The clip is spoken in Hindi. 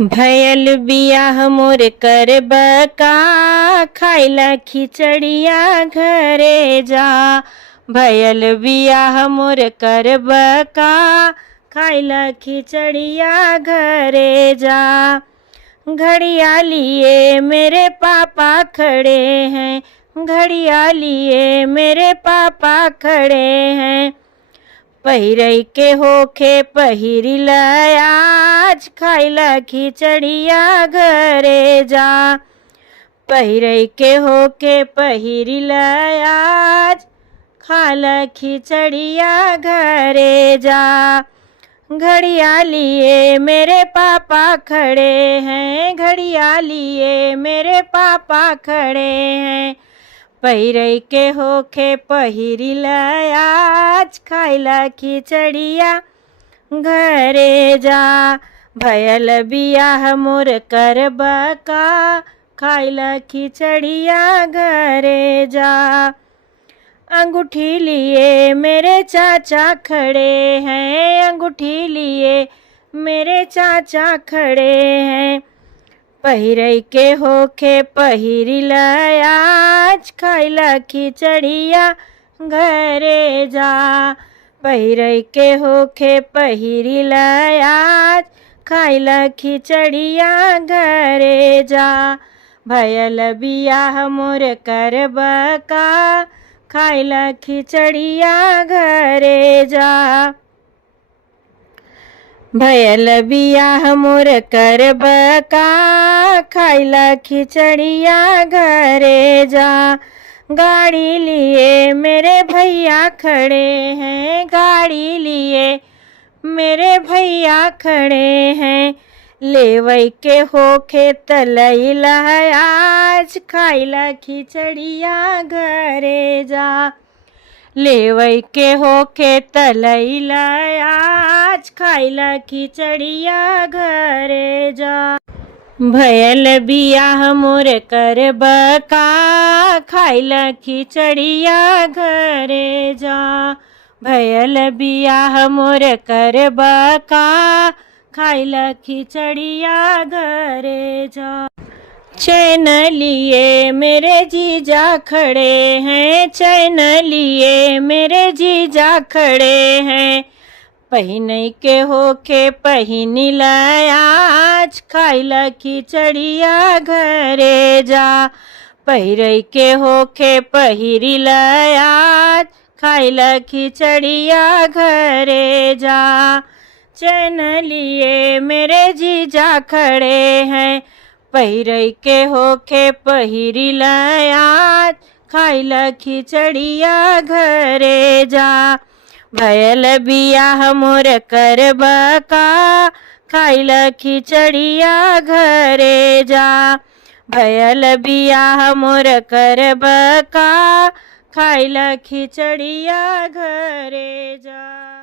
भयल बियाह मोर करबका, खाइला खिचड़िया घरे जा। भयल बियाह मोर करबका, खाइला खिचड़िया घरे जा। घड़िया लिए मेरे पापा खड़े हैं, घड़िया लिए मेरे पापा खड़े हैं। पहिरई के होखे पहिरिल आज, खाइला खिचड़िया घरे जा। पहिरई के होके पहिरिल आज, खाला खिचड़िया घरे जा। घड़िया लिए मेरे पापा खड़े हैं, घड़िया लिए मेरे पापा खड़े हैं। पहिरई के होखे पहिरिल आज, खाइला खिचड़िया घरे जा। भयल बियाह मोर करबका, खाइला खिचड़िया घरे जा। अंगूठी लिए मेरे चाचा खड़े हैं, अंगूठी लिए मेरे चाचा खड़े हैं। पहिरई के होखे पहिरिल आज, खाइला खिचड़िया घरे जा। पहिरई के होखे पहिरिल आज, खाइला खिचड़िया घरे जा। भयल बियाह मोर करबका, खाइला खिचड़िया घरे जा। भयल बियाह मोर करबका, खाइला खिचड़िया घरे जा। गाड़ी लिए मेरे भैया खड़े हैं, गाड़ी लिए मेरे भैया खड़े हैं। लेवई के होखे तलैल आज, खाइला खिचड़िया घरे जा। लेवई के होखे तलैल आज, खाइला खिचड़िया घरे जा। भयल बियाह मोर करबका, खाइला खिचड़िया घरे जा। भयल बियाह मोर करबका, खाइला खिचड़िया घरे जा। चैन लिए मेरे जीजा खड़े हैं, चैन लिए मेरे जीजा खड़े हैं। पहिनई के होखे पहिनिल आज, खाइला खिचड़िया घरे जा। पहिरई के होखे पहिरिल आज, खाइला खिचड़िया घरे जा। चैन लिए मेरे जीजा खड़े हैं, पहिरई के होखे पहिरिल आज, खाइला खिचड़िया घरे जा। भयल बियाह मोर करबका, खाइला खिचड़िया घरे जा। भयल बियाह मोर करबका, खाइला खिचड़िया घरे जा।